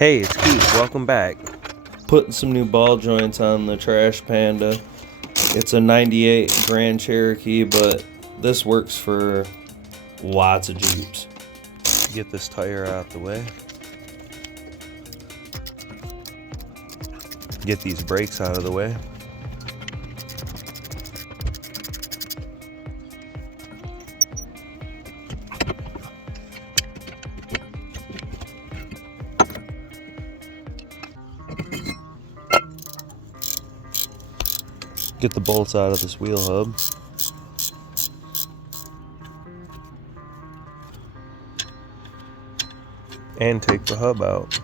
Hey, it's Keith. Welcome back. Putting some new ball joints on the Trash Panda. It's a 98 Grand Cherokee, but this works for lots of Jeeps. Get this tire out the way. Get these brakes out of the way. Get the bolts out of this wheel hub. And take the hub out.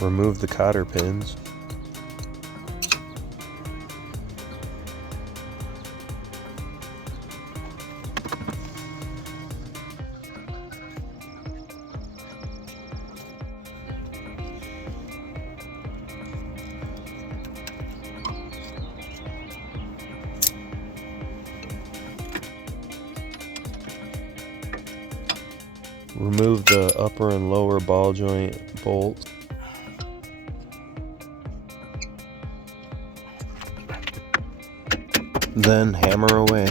Remove the cotter pins. Remove the upper and lower ball joint bolts. Then hammer away.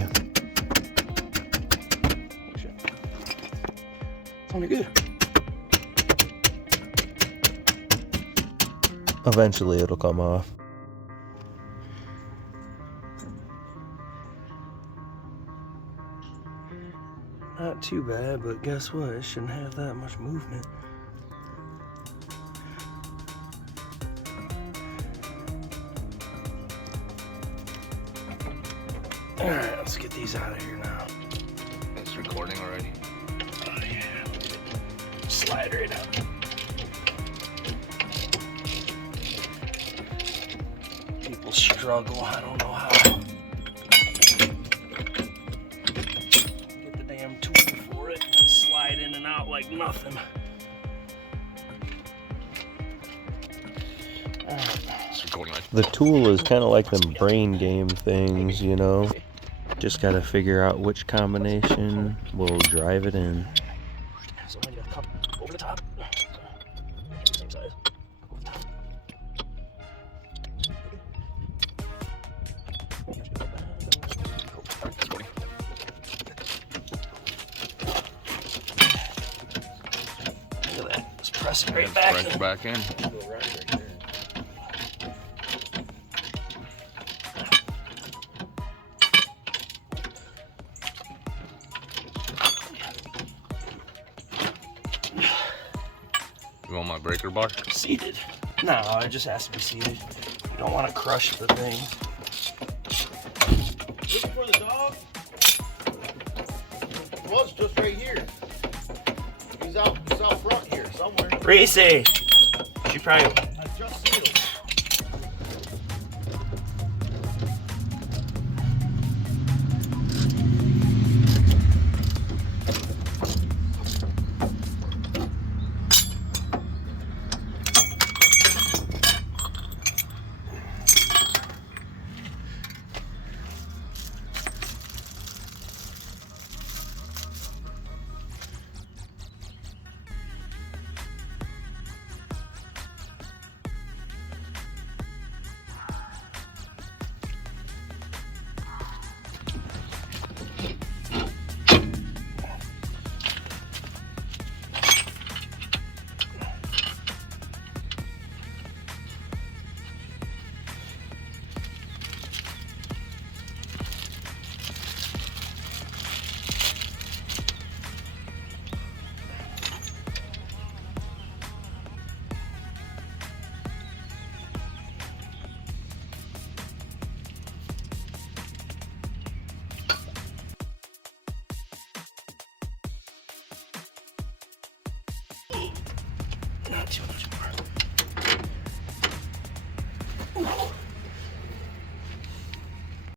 It's only good. Eventually it'll come off. Not too bad, but guess what? It shouldn't have that much movement. Alright, let's get these out of here now. It's recording already. Oh yeah. Slide right up. People struggle, I don't know how. Get the damn tool for it. They slide in and out like nothing. It's recording. The tool is kind of like them brain game things, you know. Just gotta figure out which combination will drive it in. So I need a cup over the top. Same size. Over the top. Look at that. Just press it right back. Press it back in. You want my breaker bar? Seated. No, it just has to be seated. You don't want to crush the thing. Looking for the dog? He was just right here. He's out front here somewhere. Reese! She probably